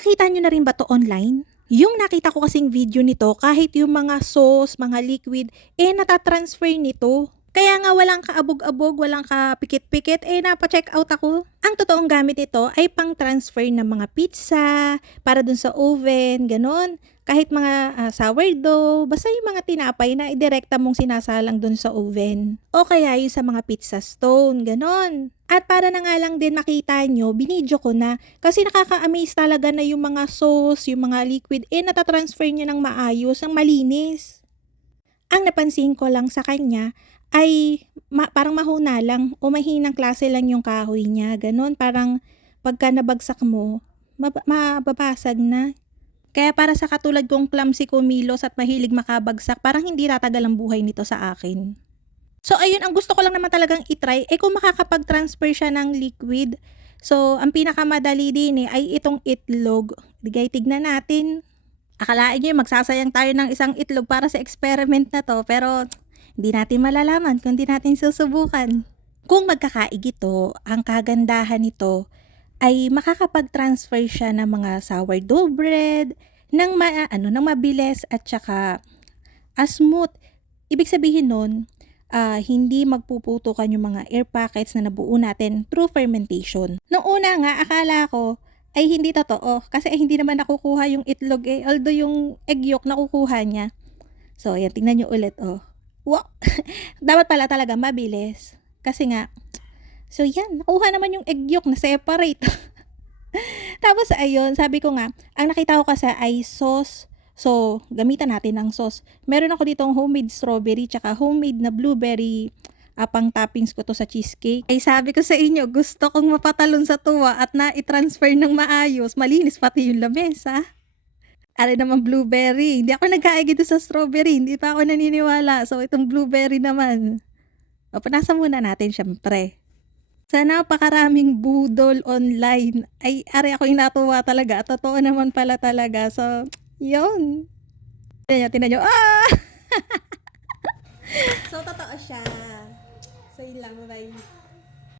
Nakita nyo na rin ba to online? Yung nakita ko kasing video nito, kahit yung mga sauce, mga liquid, natatransfer nito. Kaya nga walang kaabog-abog, walang kapikit-pikit, napa-check out ako. Ang totoong gamit ito ay pang transfer ng mga pizza, para dun sa oven, ganon. Kahit mga sourdough, basta yung mga tinapay na idirekta mong sinasalang dun sa oven. O kaya yung sa mga pizza stone, ganon. At para na nga lang din makita nyo, binidyo ko na. Kasi nakaka-amaze talaga na yung mga sauce, yung mga liquid, natatransfer niya ng maayos, ng malinis. Ang napansin ko lang sa kanya ay parang mahuna lang o mahinang klase lang yung kahoy niya. Ganon, parang pagka nabagsak mo, mababasag na. Kaya para sa katulad kong clumsy kumilos at mahilig makabagsak, parang hindi tatagal ang buhay nito sa akin. So ayun, ang gusto ko lang naman talagang itry kung makakapag-transfer siya ng liquid. So ang pinakamadali din ay itong itlog. Digay, tignan natin. Akalain nyo magsasayang tayo ng isang itlog para sa experiment na to, pero hindi natin malalaman kung di natin susubukan. Kung magkakaig ito, ang kagandahan nito ay makakapag-transfer siya ng mga sourdough bread, ng mabilis at saka smooth. Ibig sabihin nun, hindi magpuputukan yung mga air pockets na nabuo natin through fermentation. Noong una nga, akala ko ay hindi totoo kasi hindi naman nakukuha yung itlog although yung egg yolk nakukuha niya. So, ayan, tingnan nyo ulit, Wow! Dapat pala talaga mabilis. Kasi nga, so yan, nakuha naman yung egg yolk na separate. Tapos, ayun, sabi ko nga, ang nakita ko kasi ay sauce. So, gamitan natin ng sauce. Meron ako ditong homemade strawberry tsaka homemade na blueberry pang toppings ko to sa cheesecake. Ay sabi ko sa inyo, gusto kong mapatalon sa tuwa at na-transfer ng maayos. Malinis pati yung lamesa. Ari naman blueberry. Hindi ako nagkaig ito sa strawberry. Hindi pa ako naniniwala. So, itong blueberry naman. Panasa muna natin syempre. Sa napakaraming budol online, ay ari ako inatuwa talaga. At totoo naman pala talaga. So, yun. Tinan nyo. So, totoo siya. So, yun lang. Bye.